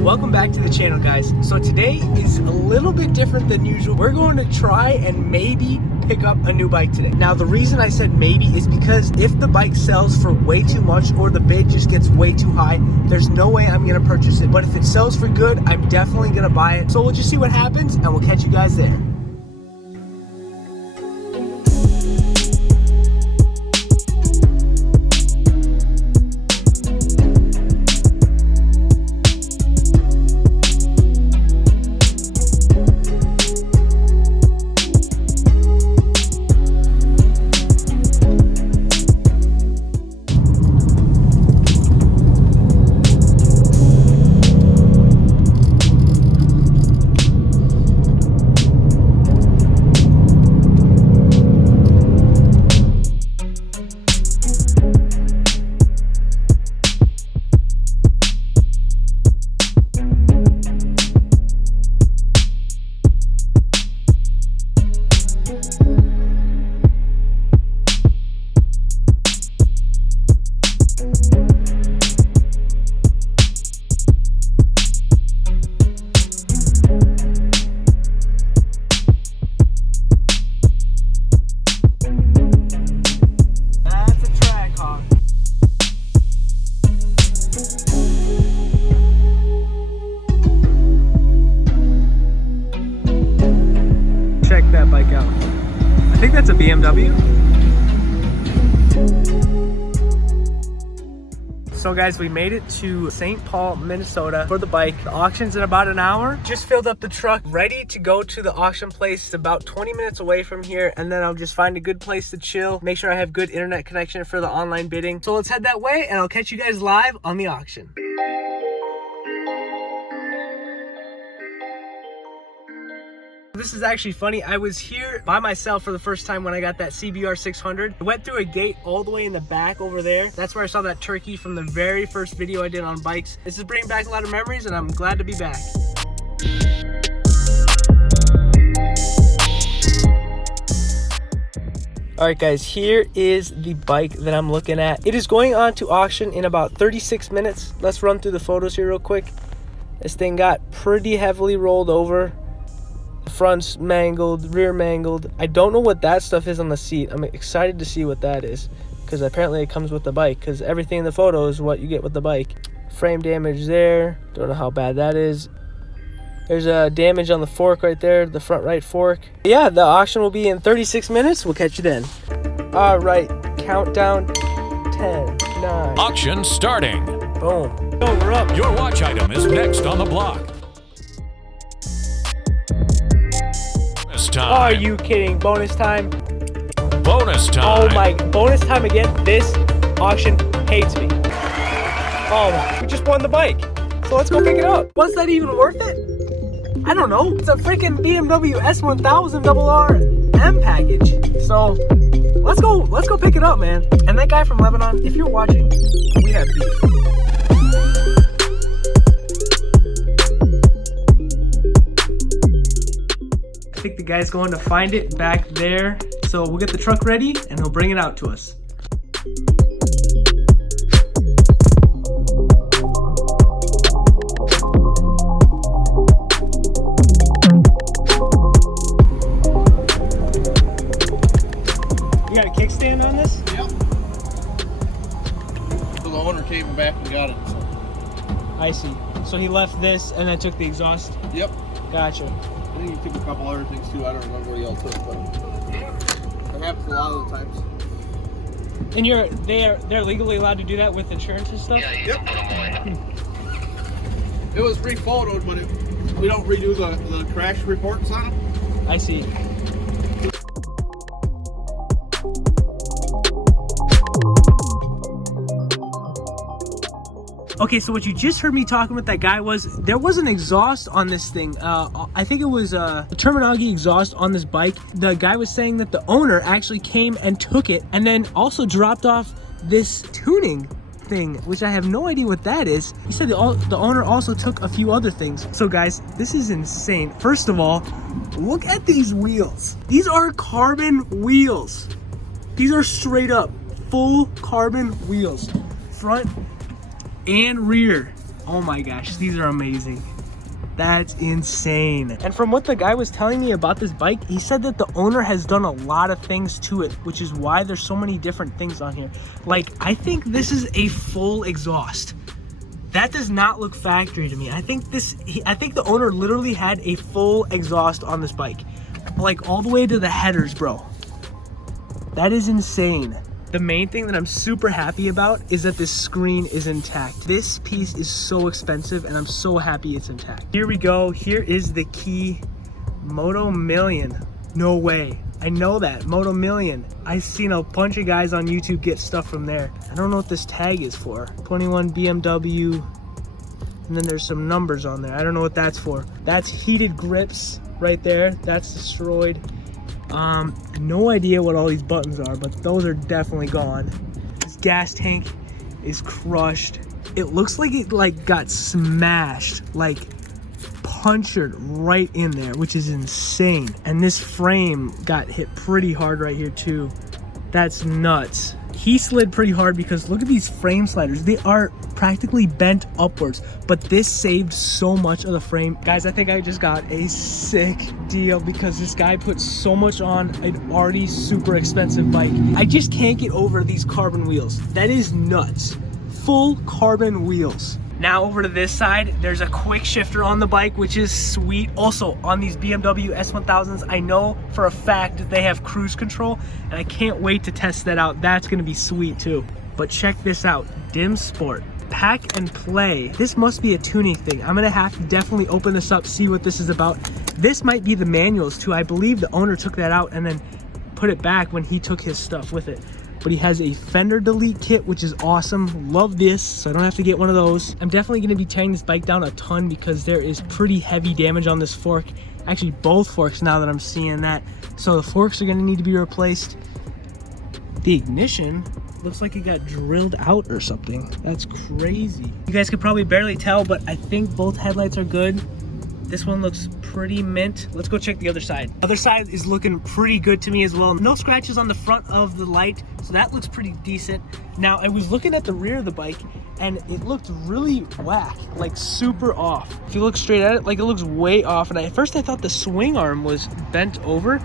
Welcome back to the channel, guys. So today is a little bit different than usual. We're going to try and maybe pick up a new bike today. Now, the reason I said maybe is because if the bike sells for way too much or the bid just gets way too high, there's no way I'm gonna purchase it. But if it sells for good, I'm definitely gonna buy it. So we'll just see what happens and we'll catch you guys there. Check that bike out. I think that's a BMW. So guys, we made it to St. Paul, Minnesota for the bike. The auction's in about an hour. Just filled up the truck, ready to go to the auction place. It's about 20 minutes away from here, and then I'll just find a good place to chill. Make sure I have good internet connection for the online bidding. So let's head that way, and I'll catch you guys live on the auction. This is actually funny. I was here by myself for the first time when I got that CBR 600. I went through a gate all the way in the back over there. That's where I saw that turkey from the very first video I did on bikes. This is bringing back a lot of memories, and I'm glad to be back. All right, guys, here is the bike that I'm looking at. It is going on to auction in about 36 minutes. Let's run through the photos here real quick. This thing got pretty heavily rolled over. Front's mangled, rear mangled. I don't know what that stuff is on the seat. I'm excited to see what that is, because apparently it comes with the bike, because everything in the photo is what you get with the bike. Frame damage there. Don't know how bad that is. There's a damage on the fork right there, the front right fork. Yeah, the auction will be in 36 minutes. We'll catch you then. All right, countdown. 10, 9. Auction starting. Boom. Oh, we're up. Your watch item is next on the block. Time. Are you kidding? Bonus time? Bonus time. Oh my, bonus time again. This auction hates me. Oh, we just won the bike. So let's go pick it up. Was that even worth it? I don't know. It's a freaking BMW S1000RR M package. So let's go pick it up, man. And that guy from Lebanon, if you're watching, we have beef. I think the guy's going to find it back there. So we'll get the truck ready and he'll bring it out to us. You got a kickstand on this? Yep. So the owner came back and got it. So. I see. So he left this and then took the exhaust? Yep. Gotcha. I think he took a couple other things too. I don't remember what he else took, but it happens a lot of the times. And they're legally allowed to do that with insurance and stuff? Yeah, yep. It was re-photoed, but we don't redo the crash reports on them. I see. Okay, so what you just heard me talking with that guy was there was an exhaust on this thing. I think it was a Terminology exhaust on this bike. The guy was saying that the owner actually came and took it and then also dropped off this tuning thing, which I have no idea what that is. He said the owner also took a few other things. So guys, this is insane. First of all, look at these wheels. These are carbon wheels. These are straight up full carbon wheels, front and rear. Oh my gosh, these are amazing. That's insane. And from what the guy was telling me about this bike, he said that the owner has done a lot of things to it, which is why there's so many different things on here. Like, I think this is a full exhaust. That does not look factory to me. I think the owner literally had a full exhaust on this bike. Like all the way to the headers, bro. That is insane. The main thing that I'm super happy about is that this screen is intact. This piece is so expensive and I'm so happy it's intact. Here we go. Here is the key. Moto Million. No way. I know that. Moto Million. I've seen a bunch of guys on YouTube get stuff from there. I don't know what this tag is for. 21 BMW. And then there's some numbers on there. I don't know what that's for. That's heated grips right there. That's destroyed. No idea what all these buttons are, but those are definitely gone. This gas tank is crushed. It looks like it got smashed, like punctured right in there, which is insane. And this frame got hit pretty hard right here too. That's nuts. He slid pretty hard because look at these frame sliders. They are practically bent upwards, but this saved so much of the frame. Guys, I think I just got a sick deal because this guy put so much on an already super expensive bike. I just can't get over these carbon wheels. That is nuts. Full carbon wheels. Now over to this side, there's a quick shifter on the bike, which is sweet. Also, on these BMW S1000s, I know for a fact that they have cruise control, and I can't wait to test that out. That's gonna be sweet too. But check this out, Dim Sport. Pack and play. This must be a tuning thing. I'm gonna have to definitely open this up, see what this is about. This might be the manuals too. I believe the owner took that out and then put it back when he took his stuff with it. But he has a fender delete kit, which is awesome. Love this, so I don't have to get one of those. I'm definitely gonna be tearing this bike down a ton because there is pretty heavy damage on this fork. Actually, both forks now that I'm seeing that. So the forks are gonna need to be replaced. The ignition looks like it got drilled out or something. That's crazy. You guys could probably barely tell, but I think both headlights are good. This one looks pretty mint. Let's go check the other side. Other side is looking pretty good to me as well. No scratches on the front of the light, so that looks pretty decent. Now, I was looking at the rear of the bike and it looked really whack, like super off. If you look straight at it, like it looks way off. And at first I thought the swing arm was bent over,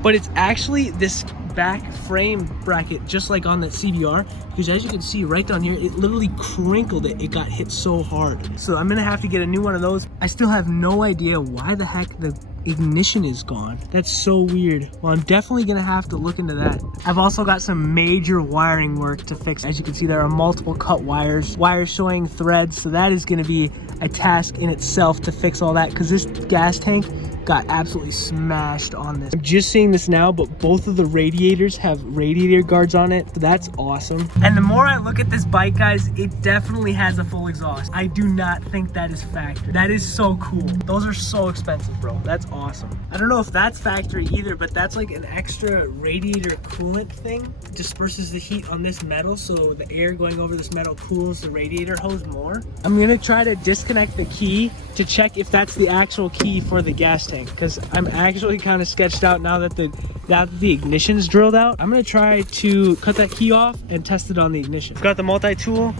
but it's actually this back frame bracket, just like on that CBR, because as you can see right down here, it literally crinkled it. It got hit so hard. So I'm gonna have to get a new one of those. I still have no idea why the heck the ignition is gone. That's so weird. Well, I'm definitely gonna have to look into that. I've also got some major wiring work to fix. As you can see, there are multiple cut wires showing threads, so that is gonna be a task in itself to fix all that, because this gas tank got absolutely smashed on this. I'm just seeing this now, but both of the radiators have radiator guards on it. That's awesome. And the more I look at this bike, guys, it definitely has a full exhaust. I do not think that is factory. That is so cool. Those are so expensive, bro. That's awesome. I don't know if that's factory either, but that's like an extra radiator coolant thing. Disperses the heat on this metal, so the air going over this metal cools the radiator hose more. I'm gonna try to disconnect the key to check if that's the actual key for the gas tank, because I'm actually kind of sketched out now that the ignition's drilled out. I'm gonna try to cut that key off and test it on the ignition. Got the multi-tool.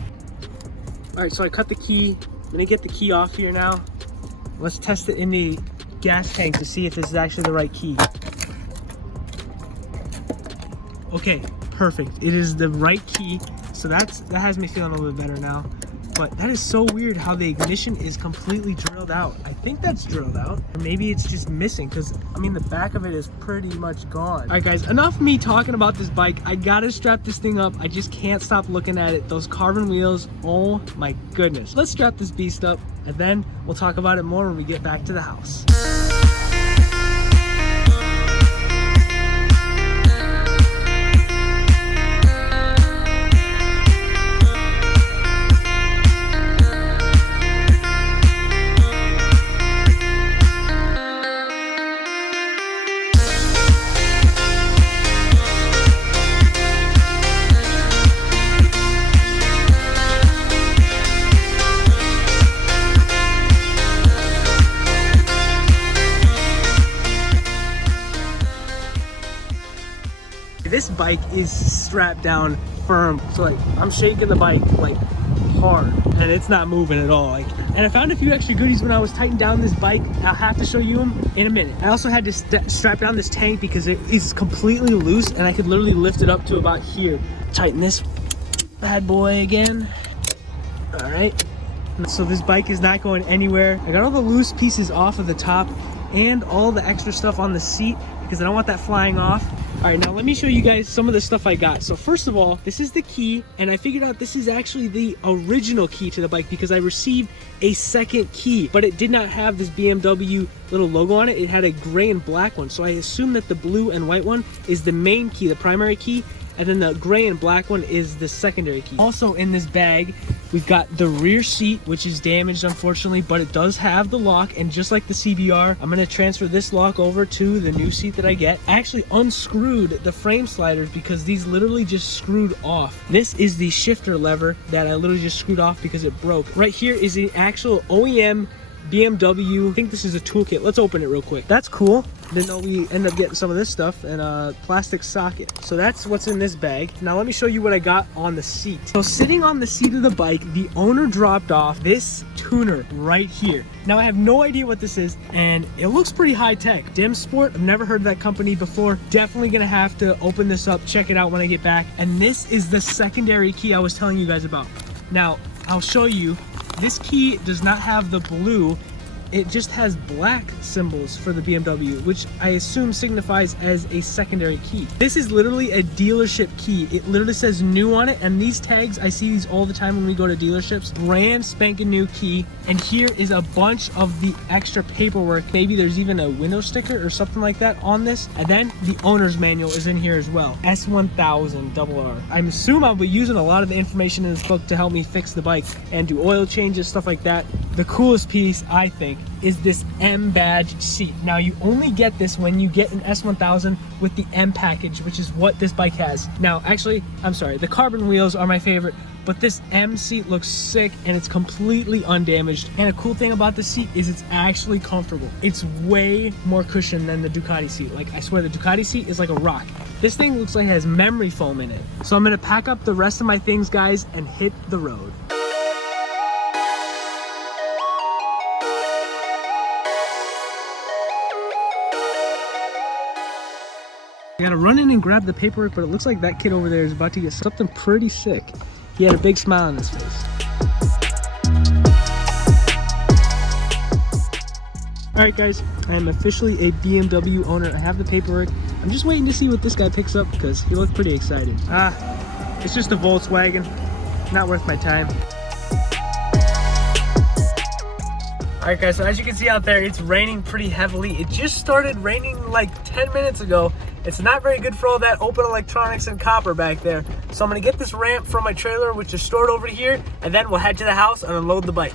All right, so I cut the key. I'm gonna get the key off here now. Let's test it in the gas tank to see if this is actually the right key. Okay, perfect. It is the right key. So that has me feeling a little bit better now. But that is so weird how the ignition is completely drilled out. I think that's drilled out. Or maybe it's just missing, because I mean the back of it is pretty much gone. All right guys, enough of me talking about this bike. I gotta strap this thing up. I just can't stop looking at it. Those carbon wheels, oh my goodness. Let's strap this beast up and then we'll talk about it more when we get back to the house. This bike is strapped down firm, so like I'm shaking the bike like hard and it's not moving at all. And I found a few extra goodies when I was tightening down this bike. I'll have to show you them in a minute. I also had to strap down this tank because it is completely loose and I could literally lift it up to about here. Tighten this bad boy again. All right, so this bike is not going anywhere. I got all the loose pieces off of the top and all the extra stuff on the seat because I don't want that flying off. All right, now let me show you guys some of the stuff I got. So first of all, this is the key, and I figured out this is actually the original key to the bike because I received a second key, but it did not have this BMW little logo on it. It had a gray and black one. So I assume that the blue and white one is the main key, the primary key, and then the gray and black one is the secondary key. Also in this bag, we've got the rear seat, which is damaged unfortunately, but it does have the lock, and just like the CBR, I'm gonna transfer this lock over to the new seat that I get. I actually unscrewed the frame sliders because these literally just screwed off. This is the shifter lever that I literally just screwed off because it broke. Right here is the actual OEM BMW. I think this is a toolkit. Let's open it real quick. That's cool. Didn't know we end up getting some of this stuff, and a plastic socket. So that's what's in this bag. Now let me show you what I got on the seat. So sitting on the seat of the bike, the owner dropped off this tuner right here. Now I have no idea what this is, and it looks pretty high tech. Dim Sport, I've never heard of that company before. Definitely gonna have to open this up, check it out when I get back. And this is the secondary key I was telling you guys about. Now I'll show you. This key does not have the blue, it just has black symbols for the BMW, which I assume signifies as a secondary key. This is literally a dealership key. It literally says new on it, and these tags, I see these all the time when we go to dealerships. Brand spanking new key. And here is a bunch of the extra paperwork. Maybe there's even a window sticker or something like that on this. And then the owner's manual is in here as well. S1000RR. I assume I'll be using a lot of the information in this book to help me fix the bike and do oil changes, stuff like that. The coolest piece, I think, is this M badge seat. Now you only get this when you get an S1000 with the M package, which is what this bike has. Now actually, I'm sorry, the carbon wheels are my favorite, but this M seat looks sick and it's completely undamaged. And a cool thing about this seat is it's actually comfortable. It's way more cushion than the Ducati seat. Like, I swear the Ducati seat is like a rock. This thing looks like it has memory foam in it. So I'm gonna pack up the rest of my things, guys, and hit the road. I gotta run in and grab the paperwork, but it looks like that kid over there is about to get something pretty sick. He had a big smile on his face. All right, guys, I am officially a BMW owner. I have the paperwork. I'm just waiting to see what this guy picks up because he looked pretty excited. It's just a Volkswagen. Not worth my time. All right, guys, so as you can see out there, it's raining pretty heavily. It just started raining like 10 minutes ago. It's not very good for all that open electronics and copper back there. So I'm gonna get this ramp from my trailer, which is stored over here, and then we'll head to the house and unload the bike.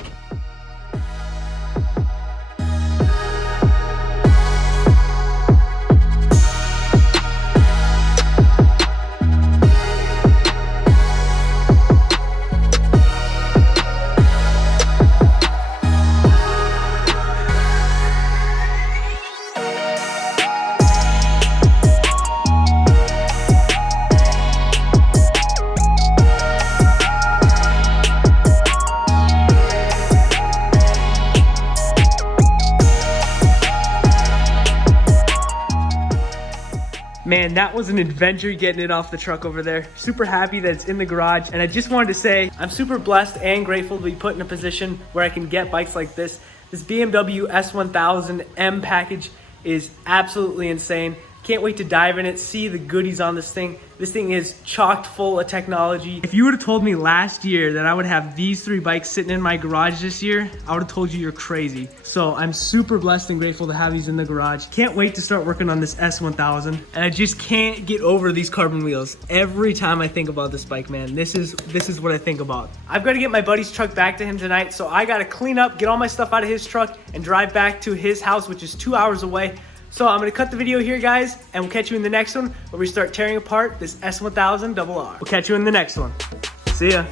Man, that was an adventure getting it off the truck over there. Super happy that it's in the garage. And I just wanted to say, I'm super blessed and grateful to be put in a position where I can get bikes like this. This BMW S1000 M package is absolutely insane. Can't wait to dive in it, see the goodies on this thing. This thing is chocked full of technology. If you would have told me last year that I would have these 3 bikes sitting in my garage this year, I would have told you you're crazy. So I'm super blessed and grateful to have these in the garage. Can't wait to start working on this S1000. And I just can't get over these carbon wheels. Every time I think about this bike, man, this is what I think about. I've got to get my buddy's truck back to him tonight, so I got to clean up, get all my stuff out of his truck, and drive back to his house, which is 2 hours away. So I'm gonna cut the video here, guys, and we'll catch you in the next one where we start tearing apart this S1000RR. We'll catch you in the next one. See ya.